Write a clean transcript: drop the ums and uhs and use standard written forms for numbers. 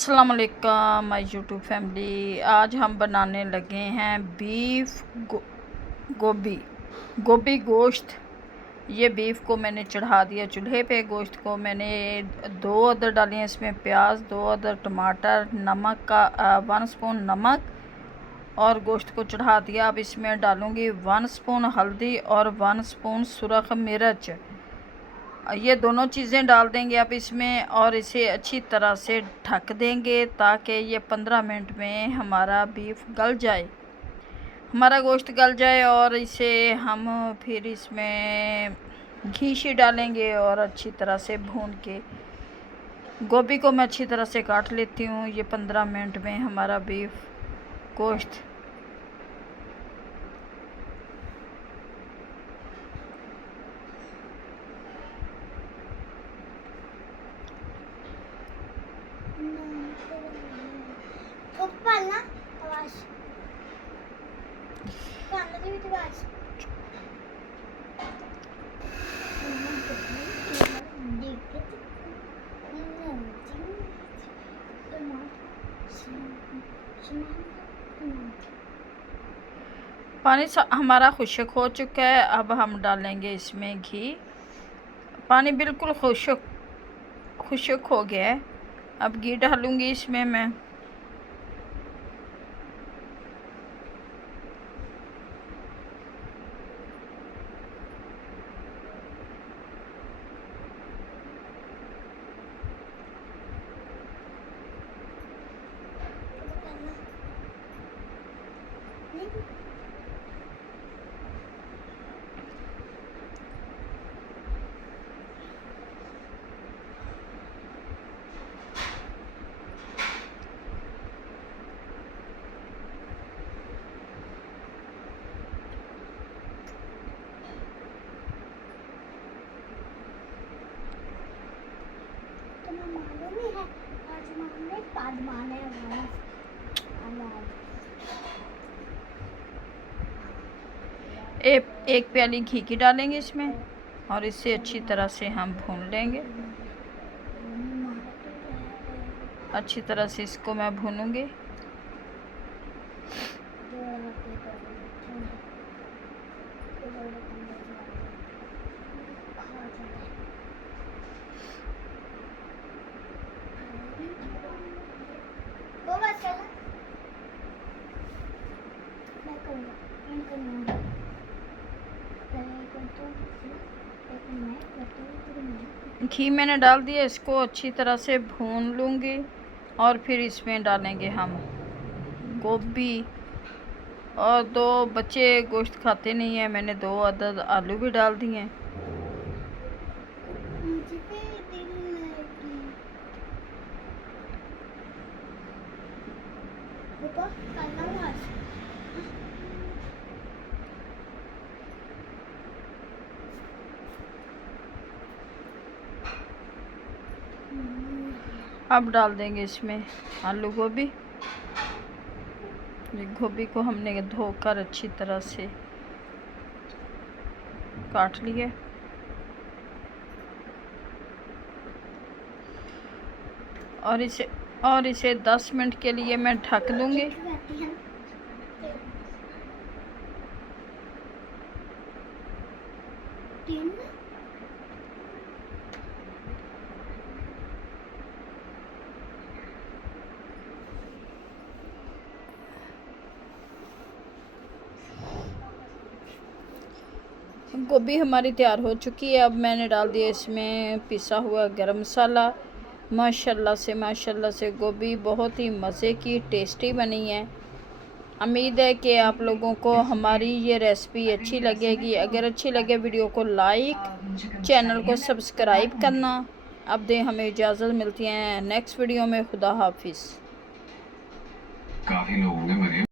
अस्सलाम वालेकुम my YouTube family. आज हम बनाने लगे हैं बीफ गोभी गोश्त। ये बीफ को मैंने चढ़ा दिया चूल्हे पे। गोश्त को मैंने 2 अदर डाले हैं इसमें प्याज, 2 अदर टमाटर, नमक का 1 स्पून नमक और गोश्त को चढ़ा दिया। अब इसमें डालूँगी 1 स्पून हल्दी और 1 स्पून सुरख मिर्च। ये दोनों चीज़ें डाल देंगे अब इसमें और इसे अच्छी तरह से ढक देंगे ताकि ये 15 मिनट में हमारा बीफ गल जाए, हमारा गोश्त गल जाए। और इसे हम फिर इसमें घी शी डालेंगे और अच्छी तरह से भून के गोभी को मैं अच्छी तरह से काट लेती हूँ। ये 15 मिनट में हमारा बीफ गोश्त पानी हमारा खुश्क हो चुका है। अब हम डालेंगे इसमें घी। पानी बिल्कुल खुश्क हो गया है। अब घी डालूँगी इसमें मैं। एक प्याली घी की डालेंगे इसमें और इसे अच्छी तरह से हम भून लेंगे। अच्छी तरह से इसको मैं भूनूंगी। घी मैंने डाल दिया, इसको अच्छी तरह से भून लूँगी और फिर इसमें डालेंगे हम गोभी। और 2 बच्चे गोश्त खाते नहीं हैं, मैंने 2 अदद आलू भी डाल दिए हैं। अब डाल देंगे इसमें आलू गोभी। गोभी को हमने धोकर अच्छी तरह से काट लिया और इसे 10 मिनट के लिए मैं ढक दूँगी। गोभी हमारी तैयार हो चुकी है। अब मैंने डाल दिया इसमें पिसा हुआ गरम मसाला। माशाल्लाह से गोभी बहुत ही मज़े की टेस्टी बनी है। उम्मीद है कि आप लोगों को हमारी ये रेसिपी अच्छी लगेगी। अगर अच्छी लगे वीडियो को लाइक, चैनल को सब्सक्राइब करना। अब दें हमें इजाज़त, मिलती हैं नेक्स्ट वीडियो में। खुदा हाफिज़। काफ़ी लोगों ने